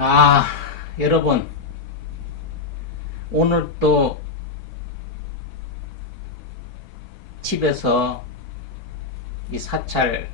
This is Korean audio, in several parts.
아, 여러분, 오늘 또 집에서 이 사찰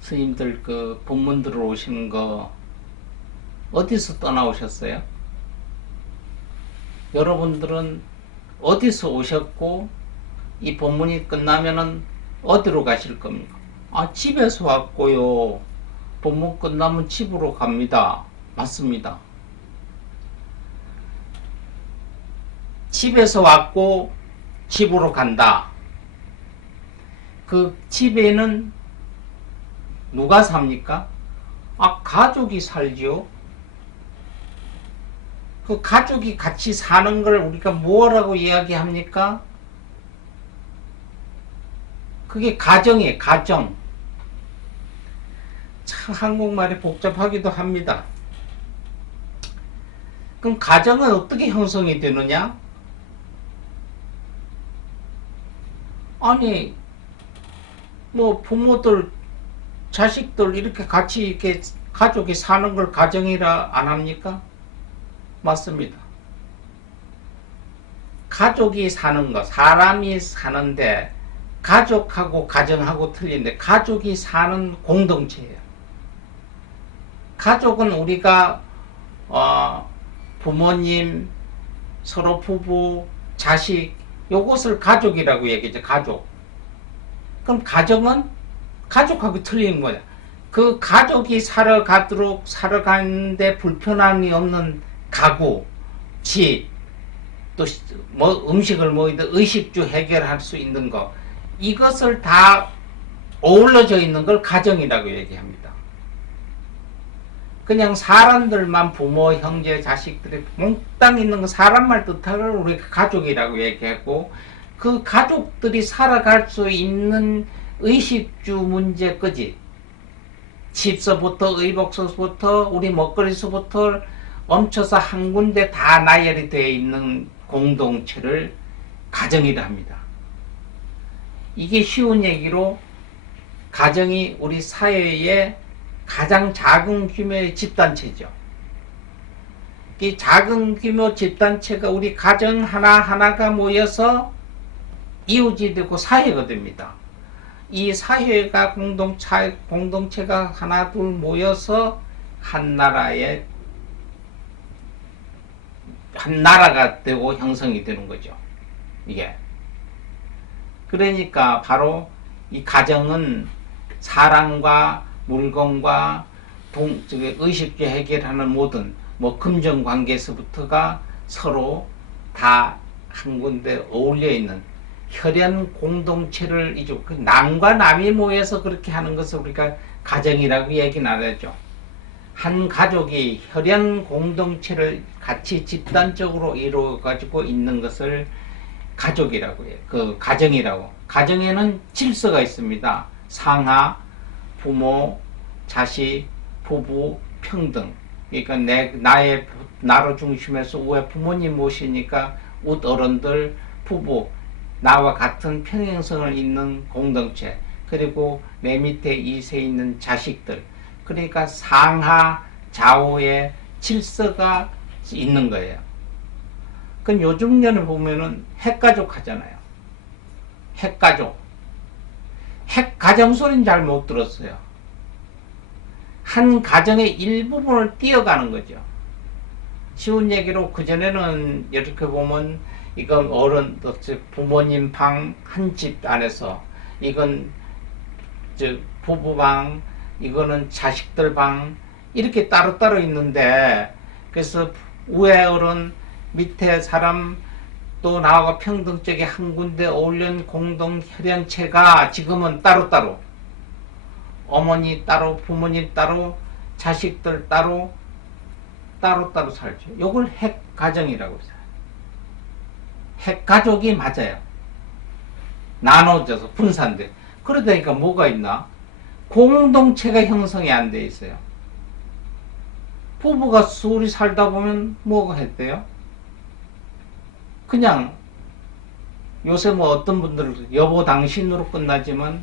스님들 그 법문 들어 오시는 거 어디서 떠나오셨어요? 여러분들은 어디서 오셨고 이 법문이 끝나면은 어디로 가실 겁니까? 아, 집에서 왔고요. 법문 끝나면 집으로 갑니다. 맞습니다. 집에서 왔고 집으로 간다. 그 집에는 누가 삽니까? 아, 가족이 살지요. 그 가족이 같이 사는 걸 우리가 뭐라고 이야기합니까? 그게 가정이에요, 가정. 참 한국말이 복잡하기도 합니다. 그럼 가정은 어떻게 형성이 되느냐? 아니, 뭐 부모들, 자식들 이렇게 같이 이렇게 가족이 사는 걸 가정이라 안 합니까? 맞습니다. 가족이 사는 거, 사람이 사는데 가족하고 가정하고 틀린데 가족이 사는 공동체예요. 가족은 우리가 부모님, 서로 부부, 자식 요것을 가족이라고 얘기하죠. 가족. 그럼 가정은 가족하고 틀린 거야. 그 가족이 살아가는데 불편함이 없는 가구, 집, 또 뭐 음식을 먹이든 의식주 해결할 수 있는 거, 이것을 다 어우러져 있는 걸 가정이라고 얘기합니다. 그냥 사람들만 부모, 형제, 자식들이 몽땅 있는 거 사람말 뜻하는 걸 우리가 가족이라고 얘기했고, 그 가족들이 살아갈 수 있는 의식주 문제까지 집서부터 의복서부터 우리 먹거리서부터 멈춰서 한 군데 다 나열이 되어 있는 공동체를 가정이라 합니다. 이게 쉬운 얘기로 가정이 우리 사회의 가장 작은 규모의 집단체죠. 이 작은 규모 집단체가 우리 가정 하나하나가 모여서 이웃이 되고 사회가 됩니다. 이 사회가 공동체가 하나 둘 모여서 한 나라가 되고 형성이 되는 거죠. 이게. 그러니까 바로 이 가정은 사람과 물건과 의식주 해결하는 모든 뭐 금전 관계에서부터가 서로 다 한 군데 어울려 있는 혈연 공동체를 남과 남이 모여서 그렇게 하는 것을 우리가 가정이라고 얘기는 안 하죠. 한 가족이 혈연 공동체를 같이 집단적으로 이루어 가지고 있는 것을 가족이라고 해요. 그 가정이라고. 가정에는 질서가 있습니다. 상하, 부모, 자식, 부부, 평등. 그러니까 나를 중심해서 우에 부모님 모시니까 웃 어른들, 부부, 나와 같은 평행성을 잇는 공동체, 그리고 내 밑에 이세 있는 자식들. 그러니까 상하, 좌우의 질서가 있는 거예요. 그럼 요즘 년을 보면은 핵가족 하잖아요. 핵가족. 핵가정 소리는 잘 못 들었어요. 한 가정의 일부분을 띄어가는 거죠. 쉬운 얘기로 그전에는 이렇게 보면 이건 부모님 방 한 집 안에서, 이건 부부방, 이거는 자식들 방, 이렇게 따로따로 있는데, 그래서 위에 어른, 밑에 사람, 또 나와 평등적인 한 군데 어울린 공동 혈연체가 지금은 따로따로, 어머니 따로, 부모님 따로, 자식들 따로, 따로따로 살죠. 이걸 핵가정이라고 해요. 핵가족이 맞아요. 나눠져서 분산돼. 그러다니까 뭐가 있나? 공동체가 형성이 안 돼 있어요. 부부가 둘이 살다 보면 뭐가 했대요? 그냥 요새 뭐 어떤 분들은 여보 당신으로 끝나지만,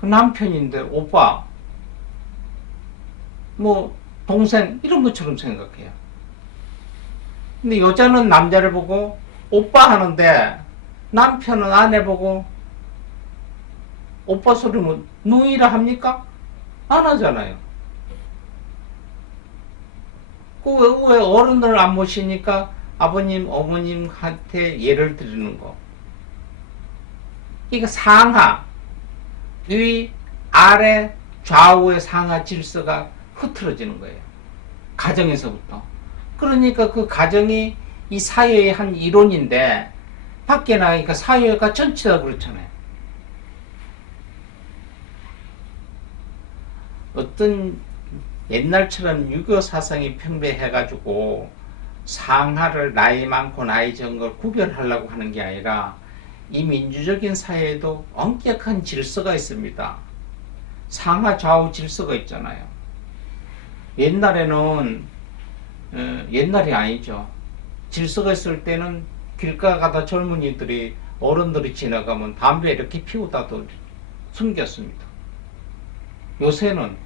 그 남편인데 오빠 뭐 동생 이런 것처럼 생각해요. 근데 여자는 남자를 보고 오빠 하는데 남편은 아내 보고 오빠 소리면 누이라 합니까? 안 하잖아요. 왜 어른을 안 모시니까 아버님, 어머님한테 예를 드리는 거. 이거 상하, 위, 아래, 좌우의 상하 질서가 흐트러지는 거예요. 가정에서부터. 그러니까 그 가정이 이 사회의 한 이론인데 밖에 나가니까 사회가 전체가 그렇잖아요. 어떤 옛날처럼 유교 사상이 팽배해가지고 상하를 나이 많고 나이 적은 걸 구별하려고 하는 게 아니라 이 민주적인 사회에도 엄격한 질서가 있습니다. 상하 좌우 질서가 있잖아요. 옛날에는 옛날이 아니죠. 질서가 있을 때는 길가 가다 젊은이들이 어른들이 지나가면 담배 이렇게 피우다도 숨겼습니다. 요새는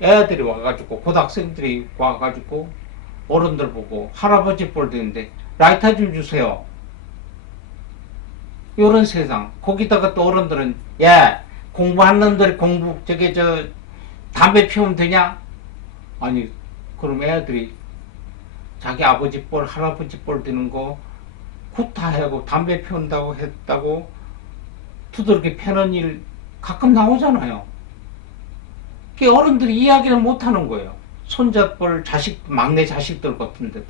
애들이 와가지고 고등학생들이 와가지고 어른들 보고 할아버지 볼 때인데 라이터 좀 주세요. 요런 세상. 거기다가 또 어른들은 야 공부하는 놈들 공부 저게 저 담배 피우면 되냐? 아니 그럼 애들이 자기 아버지 뻘 할아버지 뻘 드는 거 구타하고 담배 피운다고 했다고 두들겨 패는 일 가끔 나오잖아요. 그게 어른들이 이야기를 못하는 거예요. 손자뻘 자식 막내 자식들 같은데도.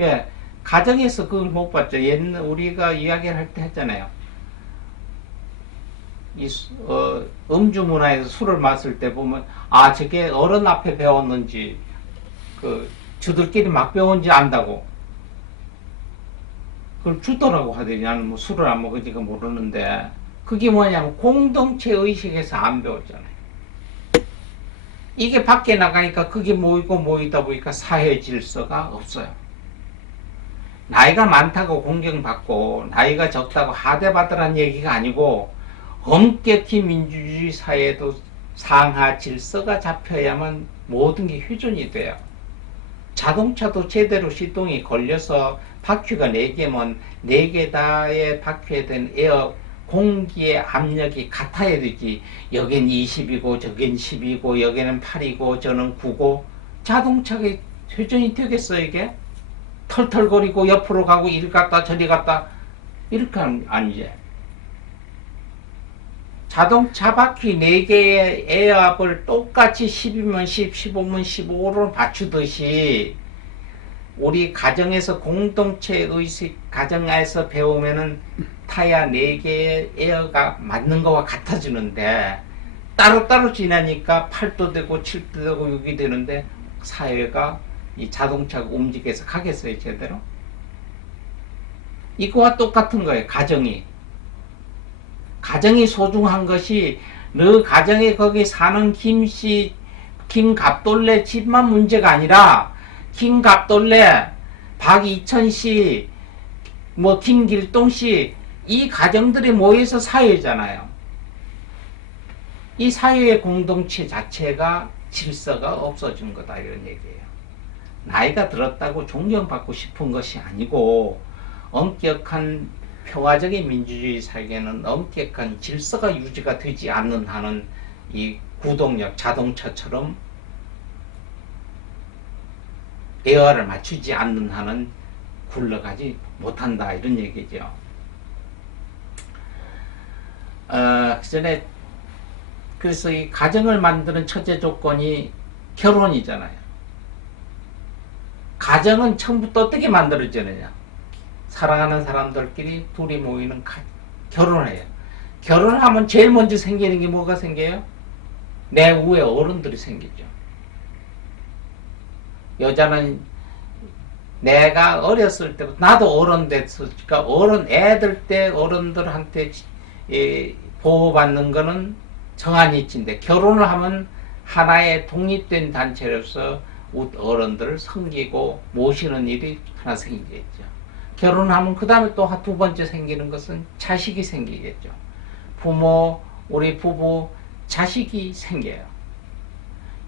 예, 가정에서 그걸 못 봤죠. 옛날 우리가 이야기를 할 때 했잖아요. 음주 문화에서 술을 마실 때 보면 아 저게 어른 앞에 배웠는지 저들끼리 막 배운지 안다고 그걸 주더라고 하더니 나는 뭐 술을 안 먹으니까 모르는데 그게 뭐냐면 공동체 의식에서 안 배웠잖아요. 이게 밖에 나가니까 그게 모이다 보니까 사회 질서가 없어요. 나이가 많다고 공경받고 나이가 적다고 하대받으라는 얘기가 아니고 엄격히 민주주의 사회에도 상하 질서가 잡혀야만 모든 게 휴전이 돼요. 자동차도 제대로 시동이 걸려서 바퀴가 4개면 4개 다의 바퀴에 된 에어 공기의 압력이 같아야 되지. 여긴 20이고 저긴 10이고 여기는 8이고 저는 9고 자동차가 회전이 되겠어 이게? 털털거리고 옆으로 가고 이리 갔다 저리 갔다 이렇게 하는 아니지. 자동차 바퀴 4개의 에어압을 똑같이 10이면 10, 15면 15로 맞추듯이 우리 가정에서 공동체 의식 가정에서 배우면은 타야 4개의 에어가 맞는 거와 같아지는데 따로따로 지나니까 8도 되고 7도 되고 6이 되는데 사회가 이 자동차가 움직여서 가겠어요 제대로? 이거와 똑같은 거예요. 가정이 소중한 것이 너 가정에 거기 사는 김씨 김갑돌레 집만 문제가 아니라 김갑돌레 박이천씨 뭐 김길동씨 이 가정들이 모여서 사회잖아요. 이 사회의 공동체 자체가 질서가 없어진 거다 이런 얘기예요. 나이가 들었다고 존경받고 싶은 것이 아니고 엄격한 평화적인 민주주의 사회에는 엄격한 질서가 유지가 되지 않는 한은 이 구동력 자동차처럼 에어를 맞추지 않는 한은 굴러가지 못한다 이런 얘기죠. 그전에 그래서 이 가정을 만드는 첫째 조건이 결혼이잖아요. 가정은 처음부터 어떻게 만들어지느냐? 사랑하는 사람들끼리 둘이 모이는 결혼해요. 결혼을 하면 제일 먼저 생기는 게 뭐가 생겨요? 내 위에 어른들이 생기죠. 여자는 내가 어렸을 때부터 나도 어른 됐으니까 애들 때 어른들한테 보호받는 거는 정한이 있는데 결혼을 하면 하나의 독립된 단체로서 어른들을 섬기고 모시는 일이 하나 생기겠죠. 결혼하면 그 다음에 또 두 번째 생기는 것은 자식이 생기겠죠. 우리 부부, 자식이 생겨요.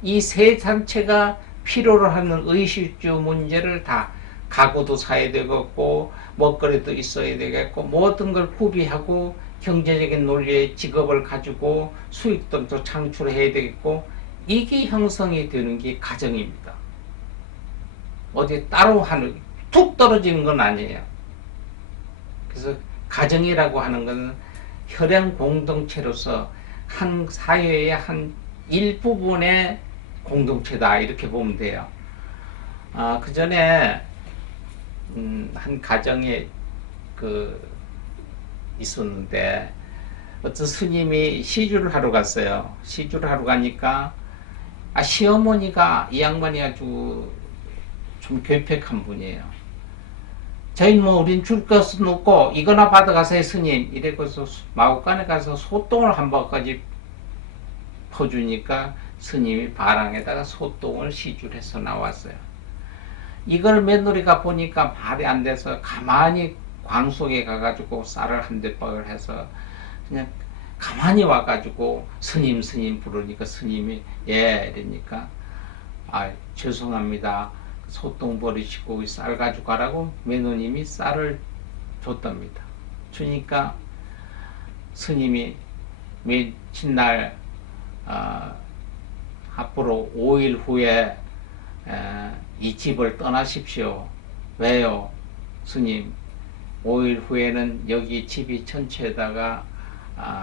이 세 단체가 필요로 하는 의식주 문제를 다 가구도 사야 되겠고 먹거리도 있어야 되겠고 모든 걸 구비하고 경제적인 논리의 직업을 가지고 수익도 창출해야 되겠고 이게 형성이 되는 게 가정입니다. 어디 따로 하는 툭 떨어지는 건 아니에요. 그래서 가정이라고 하는 것은 혈연 공동체로서 한 사회의 한 일부분의 공동체다 이렇게 보면 돼요. 그 전에 한 가정에 있었는데 어떤 스님이 시주를 하러 갔어요. 시주를 하러 가니까 시어머니가 이 양반이 아주 좀 괴팍한 분이에요. 저희는 뭐 우린 줄 것은 없고 이거나 받아가세요 스님 이래서 마구간에 가서 소똥을 한 바가지 퍼주니까 스님이 바랑에다가 소똥을 시주를 해서 나왔어요. 이걸 며느리가 보니까 말이 안 돼서 가만히 광속에 가가지고 쌀을 한 대박을 해서 그냥 가만히 와가지고 스님 부르니까 스님이 예 이러니까 죄송합니다. 소똥 버리시고 쌀 가지고 가라고 며느님이 쌀을 줬답니다. 주니까 스님이 며칠 날 앞으로 5일 후에 이 집을 떠나십시오. 왜요? 스님 5일 후에는 여기 집이 전체에다가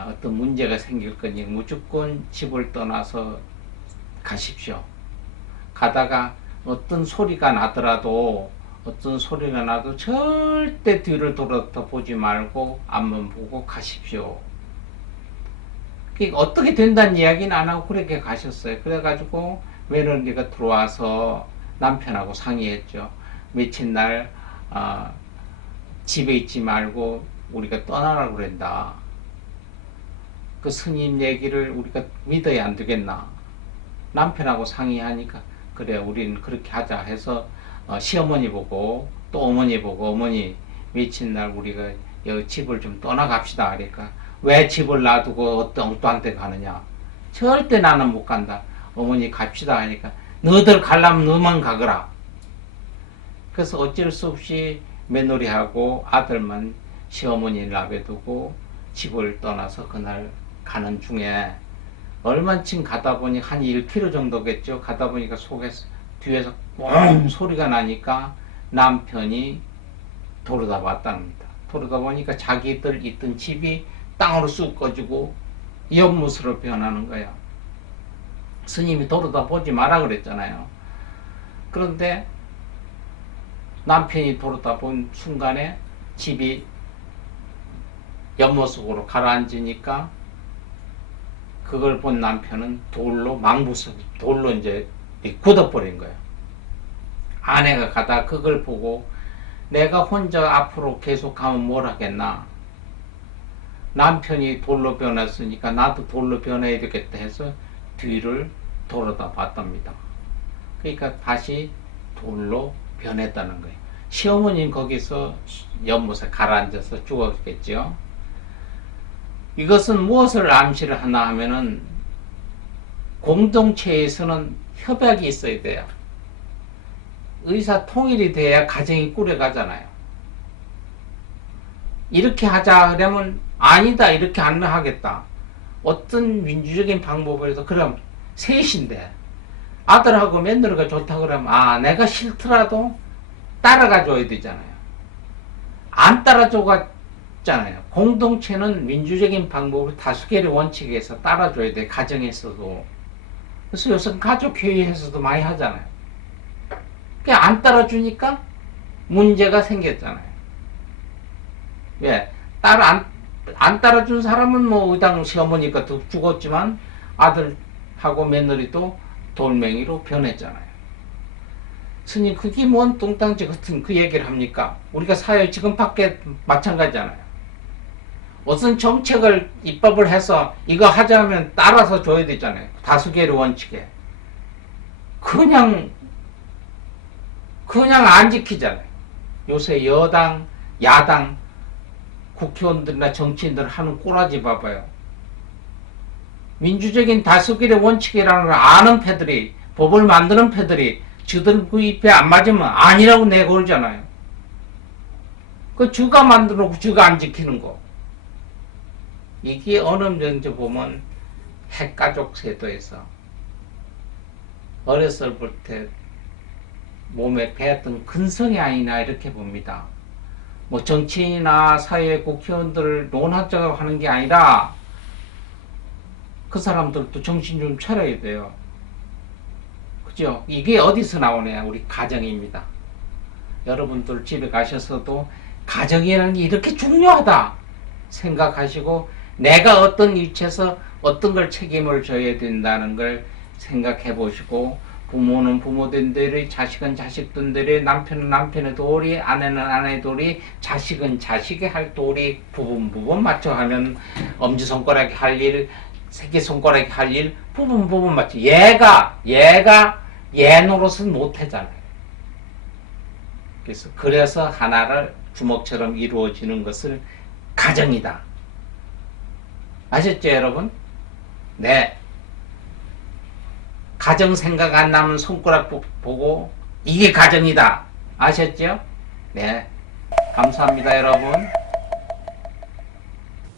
어떤 문제가 생길 거니 무조건 집을 떠나서 가십시오. 가다가 어떤 소리가 나더라도 절대 뒤를 돌아다 보지 말고 앞만 보고 가십시오. 어떻게 된다는 이야기는 안 하고 그렇게 가셨어요. 그래가지고 며느리가 들어와서 남편하고 상의했죠. 며칠 날 집에 있지 말고 우리가 떠나라고 그랬다. 그 스님 얘기를 우리가 믿어야 안 되겠나. 남편하고 상의하니까 그래 우리는 그렇게 하자 해서 시어머니 보고 또 어머니 보고 어머니 며칠 날 우리가 여기 집을 좀 떠나갑시다. 그러니까 왜 집을 놔두고 어떤 엉뚱한테 가느냐. 절대 나는 못 간다. 어머니 갑시다 하니까 너희들 가려면 너만 가거라. 그래서 어쩔 수 없이 며느리하고 아들만 시어머니를 놔두고 집을 떠나서 그날 가는 중에 얼마쯤 가다 보니 한 1km 정도겠죠. 가다 보니까 속에서 뒤에서 뻥 소리가 나니까 남편이 돌아다 봤답니다. 돌아다 보니까 자기들 있던 집이 땅으로 쑥 꺼지고 연못으로 변하는 거예요. 스님이 돌아다 보지 마라 그랬잖아요. 그런데 남편이 돌아다 본 순간에 집이 연못 속으로 가라앉으니까 그걸 본 남편은 돌로 이제 굳어버린 거예요. 아내가 가다 그걸 보고 내가 혼자 앞으로 계속 가면 뭘 하겠나. 남편이 돌로 변했으니까 나도 돌로 변해야 되겠다 해서 뒤를 돌아다 봤답니다. 그러니까 다시 돌로 변했다는 거예요. 시어머니는 거기서 연못에 가라앉아서 죽었겠죠. 이것은 무엇을 암시를 하나 하면은 공동체에서는 협약이 있어야 돼요. 의사 통일이 돼야 가정이 꾸려가잖아요. 이렇게 하자 그러면 아니다 이렇게 안 하겠다. 어떤 민주적인 방법을 해서 그럼 셋인데 아들하고 며느리가 좋다 그러면 내가 싫더라도 따라가 줘야 되잖아요. 안 따라줘가 잖아요. 공동체는 민주적인 방법으로 다수결의 원칙에서 따라줘야 돼. 가정에서도. 그래서 요즘 가족회의에서도 많이 하잖아요. 그냥 안 따라주니까 문제가 생겼잖아요. 왜? 안 따라준 사람은 뭐 의당 시어머니가 죽었지만 아들하고 며느리도 돌멩이로 변했잖아요. 스님 그게 뭔 뚱땅지 같은 그 얘기를 합니까? 우리가 사회 지금 밖에 마찬가지잖아요. 어떤 정책을 입법을 해서 이거 하자면 따라서 줘야 되잖아요. 다수결의 원칙에. 그냥 안 지키잖아요. 요새 여당, 야당, 국회의원들이나 정치인들 하는 꼬라지 봐봐요. 민주적인 다수결의 원칙이라는 걸 아는 패들이, 법을 만드는 패들이 저들 그 입에 안 맞으면 아니라고 내걸잖아요. 그 주가 만들어놓고 주가 안 지키는 거. 이게 어느 정도 보면 핵가족 세도에서 어렸을 때 몸에 배었던 근성이 아니나 이렇게 봅니다. 뭐 정치인이나 사회 국회의원들을 논하자고 하는 게 아니라 그 사람들도 정신 좀 차려야 돼요. 그죠? 이게 어디서 나오냐? 우리 가정입니다. 여러분들 집에 가셔서도 가정이라는 게 이렇게 중요하다 생각하시고 내가 어떤 위치에서 어떤 걸 책임을 져야 된다는 걸 생각해 보시고 부모는 부모된 대로 자식은 자식된 대로 남편은 남편의 도리 아내는 아내의 도리 자식은 자식의 할 도리 부분 맞춰 하면 엄지손가락이 할 일 새끼손가락이 할 일 부분 맞춰 얘가 얘 노릇은 못하잖아요. 그래서 하나를 주먹처럼 이루어지는 것을 가정이다. 아셨죠, 여러분? 네. 가정 생각 안 나면 손가락 보고 이게 가정이다. 아셨죠? 네. 감사합니다, 여러분.